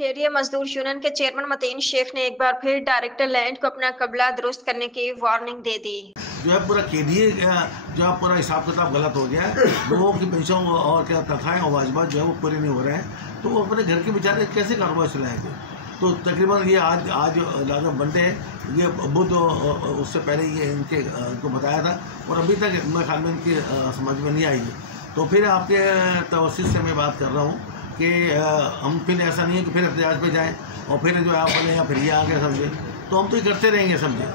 खेरिया मजदूर यूनियन के चेयरमैन मतीन शेख ने एक बार फिर डायरेक्टर लैंड को अपना कब्ला दुरुस्त करने की वार्निंग दे दी। जो है पूरा केडीए जो है पूरा हिसाब किताब गलत हो गया है। लोगों की पेंशन और क्या तनख्वाहें और वाजबात जो है वो पूरे नहीं हो रहे हैं, तो वो अपने घर के बेचारे कैसे कारोबार चलाएंगे। तो तकरीबन ये आज लाजम बनते हैं, ये बुध उससे पहले ये इनको बताया था और अभी तक मेरे ख्याल में इनकी समझ में नहीं आई। तो फिर आपके तवसीत से मैं बात कर रहा हूँ कि हम फिर ऐसा नहीं है कि फिर एहतजाज पे जाएं और फिर जो आप बोले या फिर ये आ गए समझे, तो हम तो ये करते रहेंगे समझे।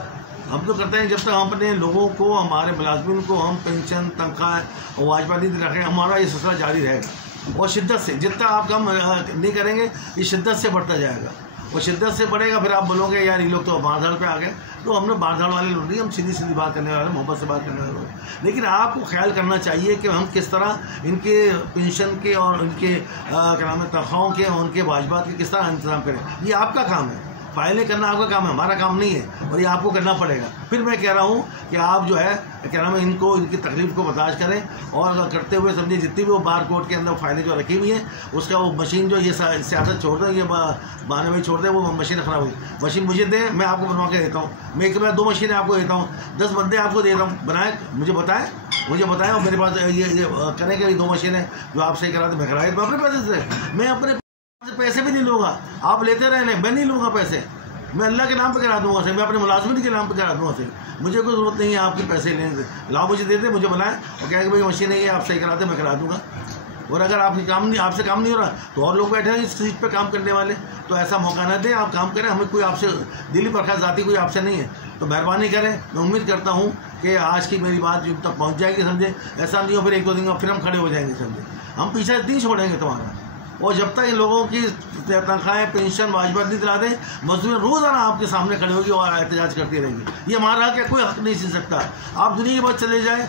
हम तो करते हैं जब तक हम अपने लोगों को, हमारे मुलाजमिन को हम पेंशन, तनख्वाह और वाजबाती रखें, हमारा ये सिलसिला जारी रहेगा। और शिद्दत से जितना आप कम नहीं करेंगे ये शिद्दत से बढ़ता जाएगा और शिद्दत से बढ़ेगा। फिर आप बोलोगे यार ये लोग तो बाढ़ पे आ गए। तो हम लोग बाढ़ वाले लोग नहीं, हम सीधी सीधी बात करने वाले, मोहब्बत से बात करने वाले लोग। लेकिन आपको ख्याल करना चाहिए कि हम किस तरह इनके पेंशन के और उनके क्या नाम है तनख्वाहों के और उनके वाजबात के किस तरह इंतजाम करें। ये आपका काम है, फाइलें करना आपका काम है, हमारा काम नहीं है और ये आपको करना पड़ेगा। फिर मैं कह रहा हूँ कि आप जो है क्या नाम है इनको, इनकी तकलीफ को बर्दाश्त करें और करते हुए समझिए जितनी भी वो बार कोड के अंदर फाइलें जो रखी हुई हैं उसका वो मशीन जो ये सियासत छोड़ दें, ये बहाने में छोड़ दें, वो मशीन ख़राब हुई। मशीन मुझे दें, मैं आपको बनवा के देता हूँ। मैं एक बार 2 मशीनें आपको देता हूँ, 10 बंदे आपको देता हूँ, बनाए मुझे बताएं और मेरे पास ये करेंगे 2 मशीनें जो आप सही करा दे, मैं कराए अपने पैसे से। मैं अपने पैसे भी नहीं लूँगा, आप लेते रहने, मैं नहीं लूँगा पैसे। मैं अल्लाह के नाम पे करा दूंगा सर, मैं अपने मुलाजमिन के नाम पे करा दूंगा सर। मुझे कोई ज़रूरत नहीं है आपके पैसे लेने से। लाओ मुझे दे दे, मुझे बनाएं और कहें कि भाई मशीन है ये आप सही कराते, मैं करा दूंगा। और अगर आपसे काम नहीं हो रहा तो और लोग बैठे हैं इस सीट पे काम करने वाले, तो ऐसा मौका न दें, आप काम करें। हमें कोई आपसे दिली बरखास्त जाती कोई आपसे नहीं है, तो मेहरबानी करें। मैं उम्मीद करता हूँ कि आज की मेरी बात जुन तक पहुँच जाएगी समझे। ऐसा नहीं हो फिर 1-2 दिन फिर हम खड़े हो जाएंगे समझे। हम पीछे नहीं छोड़ेंगे तुम्हारा। और जब तक इन लोगों की तनख्वाहें, पेंशन, वाजबात नहीं दिला दें, मजदूर रोज़ाना आपके सामने खड़े होगी और एहतजाज करती रहेंगी। ये हमारा हक है, कोई हक नहीं छीन सकता। आप दुनिया के बाद चले जाएँ,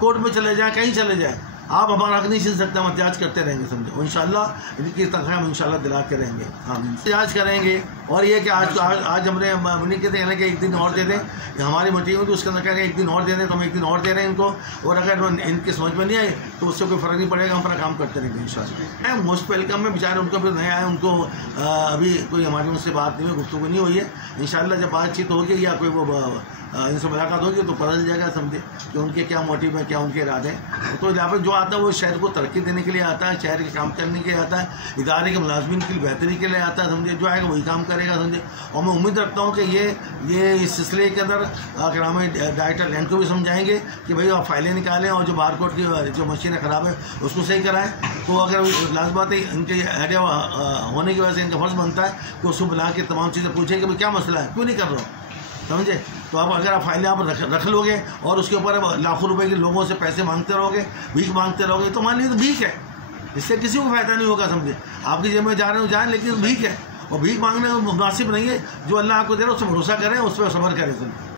कोर्ट में चले जाएँ, कहीं चले जाएँ, आप हमारा हक नहीं छीन सकते। हम एहतजाज करते रहेंगे समझो। इंशाल्लाह इनकी तनख्वाह हम इंशाल्लाह दिला के रहेंगे, हम एहतजाज करेंगे। और ये कि आज हमने नहीं कहते हैं कि 1 दिन और दे दें, हमारी मीटिंग हुई तो उसके अंदर कह रहे हैं 1 दिन और दे दें, तो हम 1 दिन और दे रहे हैं इनको। और अगर इनकी समझ में नहीं आई तो उससे कोई फ़र्क नहीं पड़ेगा, हम अपना काम करते रहेंगे इंशाल्लाह। मोस्ट वेलकम में बेचारे, उनको भी नया है, उनको अभी कोई हमारी उनसे बात नहीं हुई, गुफ्तगू नहीं हुई है। इंशाल्लाह जब बातचीत होगी या कोई वो इनसे मुलाकात होगी तो पता चल जाएगा समझे कि उनके क्या मोटिव है, क्या उनके इरादे हैं। तो यहाँ पर जो आता है वो शहर को तरक्की देने के लिए आता है, शहर के काम करने के लिए आता है, इदारे के मुलाजमिन की बेहतरी के लिए आता है समझे। जो आएगा वही काम करेगा समझे। और मैं उम्मीद रखता हूँ कि ये इस सिलसिले के अंदर क्या नाम है डायरेक्टर लैंड को भी समझाएंगे कि भाई आप फाइलें निकालें और जो बार कोड की जो मशीनें ख़राब है उसको सही कराएं। तो अगर लास्ट बात है इनके आइडिया होने की वजह से इनका फर्ज बनता है कि उसको बुला के तमाम चीज़ें पूछें कि भाई क्या मसला है, क्यों नहीं कर रहा हो समझे। तो आप अगर आप फाइलें आप रख लोगे और उसके ऊपर लाखों रुपए के लोगों से पैसे मांगते रहोगे, भीख मांगते रहोगे, तो मान लीजिए तो भीख है, इससे किसी को फायदा नहीं होगा समझे। आपकी जेब में जा रहे हो जाएँ, लेकिन भीख है और भीख मांगने मुनासिब नहीं है। जो अल्लाह आपको दे रहा है उस पर भरोसा करें, उस पर सब्र करें समझे।